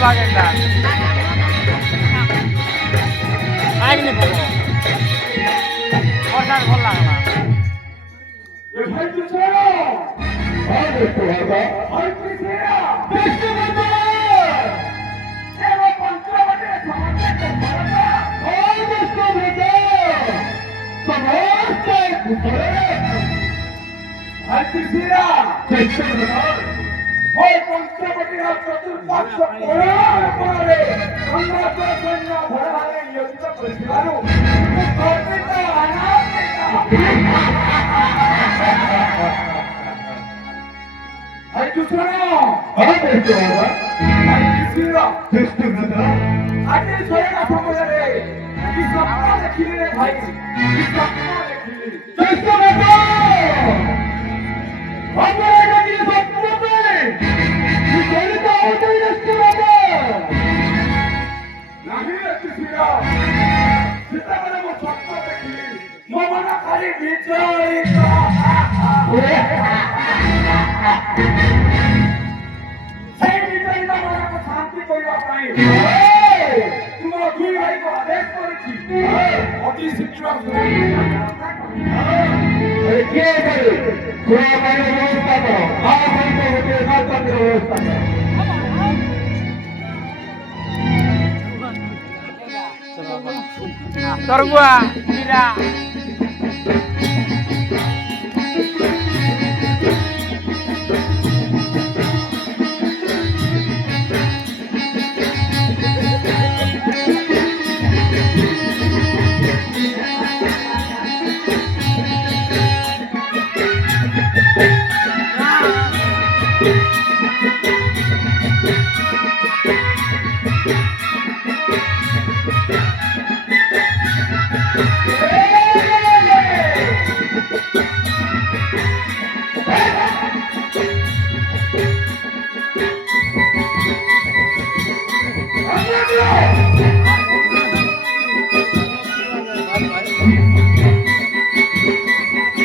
bagenda. Aig ni pogo. Ordan bhol lagala. Ye bhai kichara. Aaj to hoga. Bhai kichara. Dekhe bata. Eva panchavate samajhe ko bharata. Aaj to bata. Samaj ke kutare. Bhai kichara. Dekhe bata. Hoy panchavate चतुर्पाश कोणारे अन्नाचा सैन्य भरणारे योगित प्रतिभारू कोणीचा आई दुसरा बोलतो आई तिसरा श्रेष्ठ नंदा आगे सोयेगा समोर रे की सपना देखिले रे भाई की सपना देखिले श्रेष्ठ नंदा हमारे का ये सपना में की कोणीचा होता श्रेष्ठ नंदा नाही रे तिसरा सीताकडे मग सपना देखिले मग मला खाली विचारिता शांति करिबा पाई तुम दुई भाई को आदेश करिछि अति शीघ्र अरे के करे कोई माने व्यवस्था करो आ भाई को होते नाटक व्यवस्था करो Torgua, mira.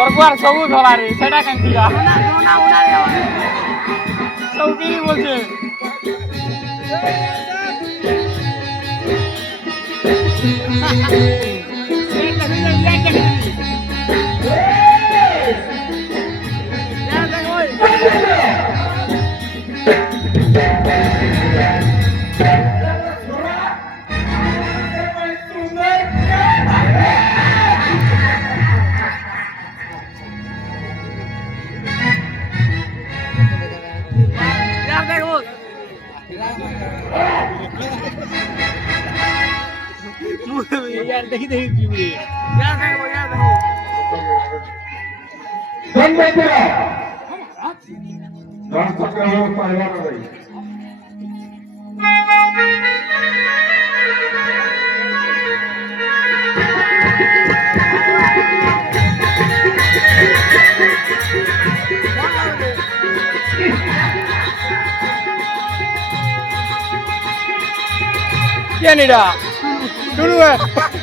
Torgua ସବୁ ଧଳାରେ ସେଟା କେମିତି କା ସବୁ କିଣି ବୋଲଛେ यार देखी देखी यार देखो धन्यवाद राष्ट्र का व्यवस्था है भाई क्या निरा शुरू है